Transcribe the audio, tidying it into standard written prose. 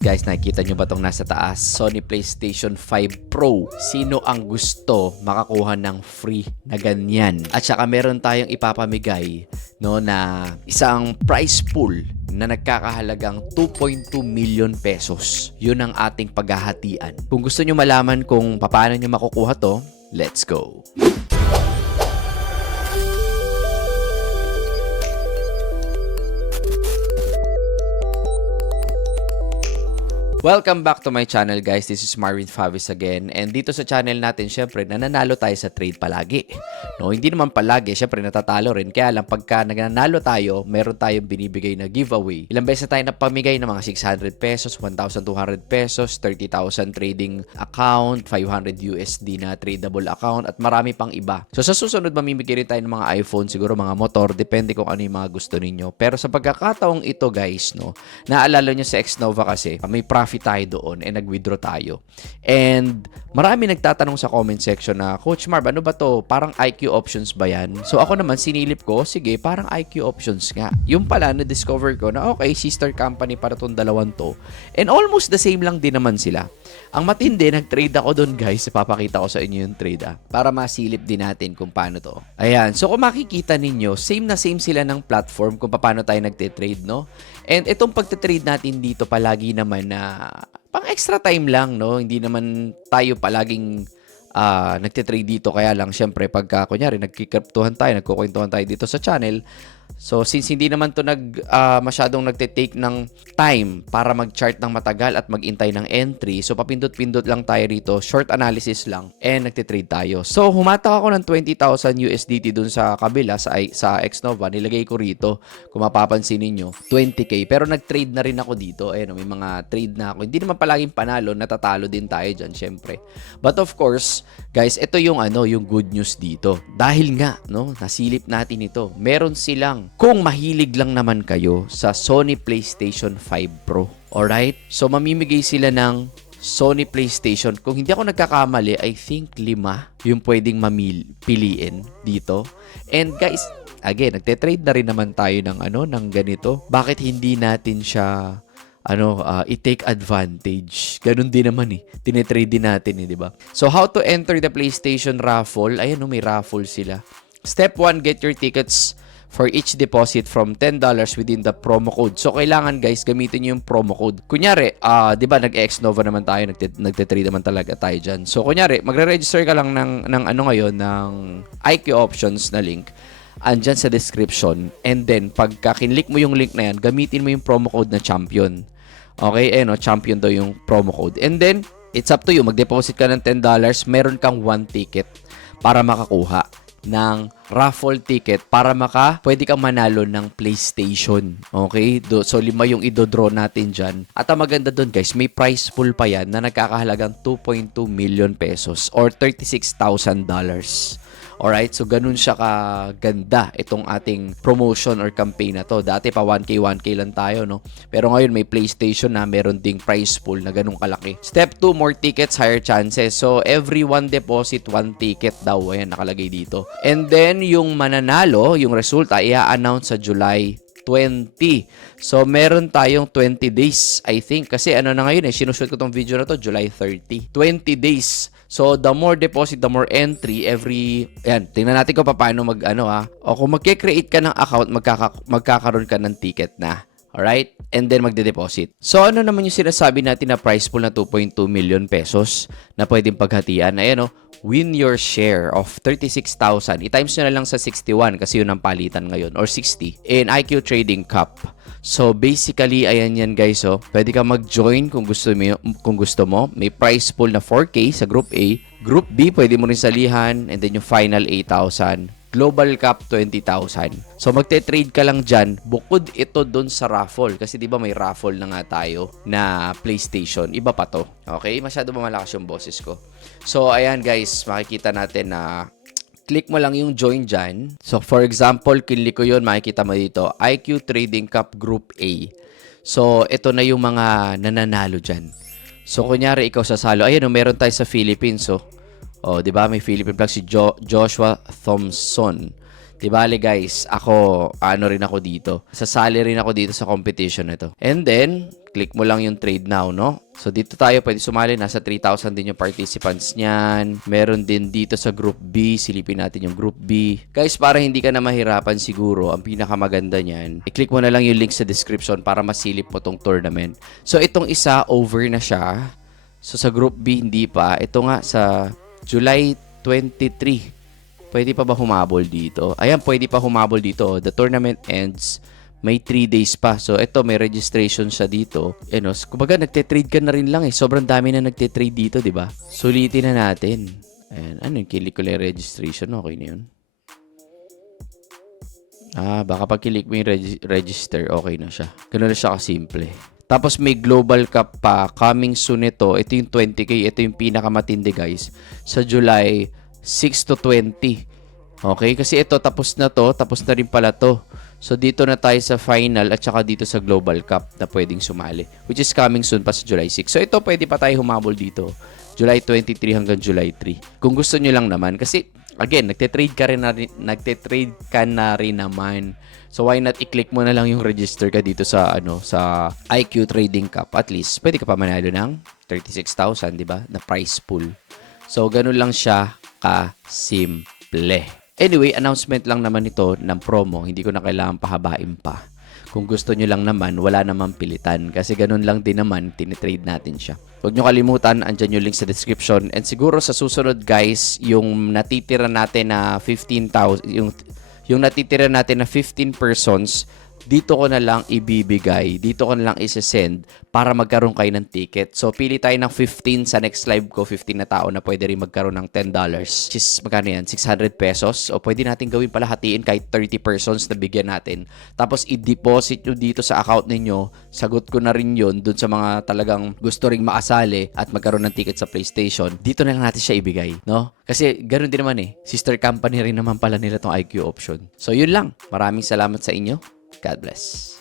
Guys, nakikita nyo ba itong nasa taas? Sony PlayStation 5 Pro. Sino ang gusto makakuha ng free na ganyan? At saka meron tayong ipapamigay na isang prize pool na nagkakahalagang 2.2 million pesos. Yun ang ating paghahatian. Kung gusto nyo malaman kung paano nyo makukuha to, let's go! Welcome back to my channel, guys. This is Marvin Favis again. And dito sa channel natin, syempre, nananalo tayo sa trade palagi. No, hindi naman palagi. Syempre, natatalo rin. Kaya lang, pagka nananalo tayo, meron tayong binibigay na giveaway. Ilang beses na tayo napamigay ng mga 600 pesos, 1,200 pesos, 30,000 trading account, 500 USD na tradable account, at marami pang iba. So, sa susunod, mamimigay rin tayo ng mga iPhone, siguro mga motor, depende kung ano yung mga gusto ninyo. Pero sa pagkakataong ito, guys, no, naalala nyo sa Xnova kasi, may profit tayo doon and nag-withdraw tayo. And marami nagtatanong sa comment section na, Coach Marv, ano ba to? Parang IQ options ba yan? So ako naman, sinilip ko, sige, parang IQ options nga. Yung pala, na-discover ko na okay, sister company para tong dalawang to. And almost the same lang din naman sila. Ang matindi, nag-trade ako doon, guys. Papakita ko sa inyo yung trade, para masilip din natin kung paano to. Ayan. So kung makikita ninyo, same na same sila ng platform kung paano tayo nagte-trade, no? And itong pagte-trade natin dito palagi naman na pang extra time lang, no? Hindi naman tayo palaging nagte-trade dito. Kaya lang, syempre, pagka, kunyari, nagkikriptuhan tayo, nagkukwentuhan tayo dito sa channel. So, since hindi naman to masyadong nagte-take ng time para mag-chart ng matagal at mag-intay ng entry, so papindot-pindot lang tayo rito, short analysis lang, and nagte-trade tayo. So, humatak ako ng 20,000 USDT dun sa kabila, sa Xnova, nilagay ko rito, kung mapapansin ninyo, 20K. Pero nag-trade na rin ako dito. Ayun, may mga trade na ako. Hindi naman palaging panalo, natatalo din tayo dyan, syempre. But of course, guys, ito yung yung good news dito. Dahil nga, no, nasilip natin ito. Meron silang, kung mahilig lang naman kayo sa Sony PlayStation 5 Pro. Alright? So, mamimigay sila ng Sony PlayStation. Kung hindi ako nagkakamali, I think 5 yung pwedeng piliin dito. And guys, again, nagte-trade na rin naman tayo ng ganito. Bakit hindi natin siya i-take advantage? Ganun din naman Tine-trade din natin di ba? So, how to enter the PlayStation raffle? Ayan, may raffle sila. Step 1, get your tickets for each deposit from $10 within the promo code. So, kailangan, guys, gamitin nyo yung promo code. Kunyari, di ba, nag-Xnova naman tayo, nagte-trade naman talaga tayo dyan. So, kunyari, magre-register ka lang ng IQ options na link. Andyan sa description. And then, pagka kinlik mo yung link na yan, gamitin mo yung promo code na champion. Okay? Champion daw yung promo code. And then, it's up to you. Mag-deposit ka ng $10, meron kang 1 ticket para makakuha ng raffle ticket para pwede kang manalo ng PlayStation. Okay? So, 5 yung idodraw natin dyan. At ang maganda doon, guys, may prize pool pa yan na nagkakahalagang 2.2 million pesos or $36,000. Alright? So, ganun siya kaganda itong ating promotion or campaign na to. Dati pa 1K lang tayo, no? Pero ngayon may PlayStation na meron ding prize pool na ganun kalaki. Step 2, more tickets, higher chances. So, every 1 deposit, 1 ticket daw. Ayan, nakalagay dito. And then, yung mananalo, yung resulta, i-announce sa July 20. So, meron tayong 20 days, I think. Kasi na ngayon sinushoot ko tong video na to, July 30. 20 days. So, the more deposit, the more entry Ayan, tingnan natin kung paano O kung magke-create ka ng account, magkakaroon ka ng ticket na. Alright? And then, magde-deposit. So, ano naman yung sinasabi natin na prize pool na 2.2 million pesos na pwedeng paghatian? Ayan, win your share of 36,000. I-times nyo na lang sa 61 kasi yun ang palitan ngayon. Or 60 in IQ Trading Cup. So, basically, ayan yan, guys. Pwede ka mag-join kung gusto mo. May prize pool na 4K sa Group A. Group B, pwede mo rin salihan. And then yung final 8,000. Global Cup 20,000. So, magte-trade ka lang dyan. Bukod ito dun sa raffle. Kasi di ba may raffle na nga tayo na PlayStation. Iba pa to. Okay? Masyado ba malakas yung boses ko? So, ayan, guys. Makikita natin na click mo lang yung join dyan. So, for example, kinlik ko yun. Makikita mo dito. IQ Trading Cup Group A. So, ito na yung mga nananalo dyan. So, kunyari, ikaw sasalo. Ayan, meron tayo sa Philippines. Di ba? May Philippine flag si Joshua Thompson. Di bale guys, ako, rin ako dito. Sasali rin ako dito sa competition na to. And then, Click mo lang yung trade now, no? So, dito tayo pwede sumali. Nasa 3,000 din yung participants niyan. Meron din dito sa Group B. Silipin natin yung Group B. Guys, para hindi ka na mahirapan siguro, ang pinakamaganda niyan, i-click mo na lang yung link sa description para masilip mo tong tournament. So, itong isa, over na siya. So, sa Group B, hindi pa. Ito nga, sa July 23. Pwede pa ba humabol dito? Ayan, pwede pa humabol dito. The tournament ends may 3 days pa. So, ito, may registration siya dito. Kumbaga, nagte-trade ka na rin lang eh. Sobrang dami na nagte-trade dito, di ba? Sulitin na natin. Ayan, ano yung kilik ko lang registration? Okay na yun. Baka pag kilik mo yung register, okay na siya. Ganun na siya kasimple. Tapos may global cup pa. Coming soon ito. Ito yung 20K. Ito yung pinakamatindi, guys. Sa July 6 to 20. Okay? Kasi ito, tapos na to. Tapos na rin pala to. So, dito na tayo sa final at saka dito sa Global Cup na pwedeng sumali. Which is coming soon pa sa July 6. So, ito pwede pa tayo humabol dito. July 23 hanggang July 3. Kung gusto nyo lang naman. Kasi, again, nagte-trade ka na rin naman. So, why not i-click mo na lang yung register ka dito sa, sa IQ Trading Cup. At least, pwede ka pa manalo ng 36,000, di ba? Na prize pool. So, ganun lang siya ka-simple. Anyway, announcement lang naman ito ng promo. Hindi ko na kailangan pahabain pa. Kung gusto nyo lang naman, wala namang pilitan. Kasi ganun lang din naman, tinitrade natin siya. Huwag nyo kalimutan, andyan yung link sa description. And siguro sa susunod guys, yung natitira natin na 15,000, yung natitira natin na 15 persons, dito ko na lang ibibigay, dito ko na lang isa-send para magkaroon kayo ng ticket. So, pili tayo ng 15 sa next live ko, 15 na tao na pwede rin magkaroon ng $10. Which is, magkano yan? 600 pesos. O pwede natin gawin pala hatiin kahit 30 persons na bigyan natin. Tapos, i-deposit nyo dito sa account ninyo. Sagot ko na rin yun dun sa mga talagang gusto ring makasali at magkaroon ng ticket sa PlayStation. Dito na lang natin siya ibigay, no? Kasi, ganun din naman eh. Sister company rin naman pala nila tong IQ option. So, yun lang. Maraming salamat sa inyo. God bless.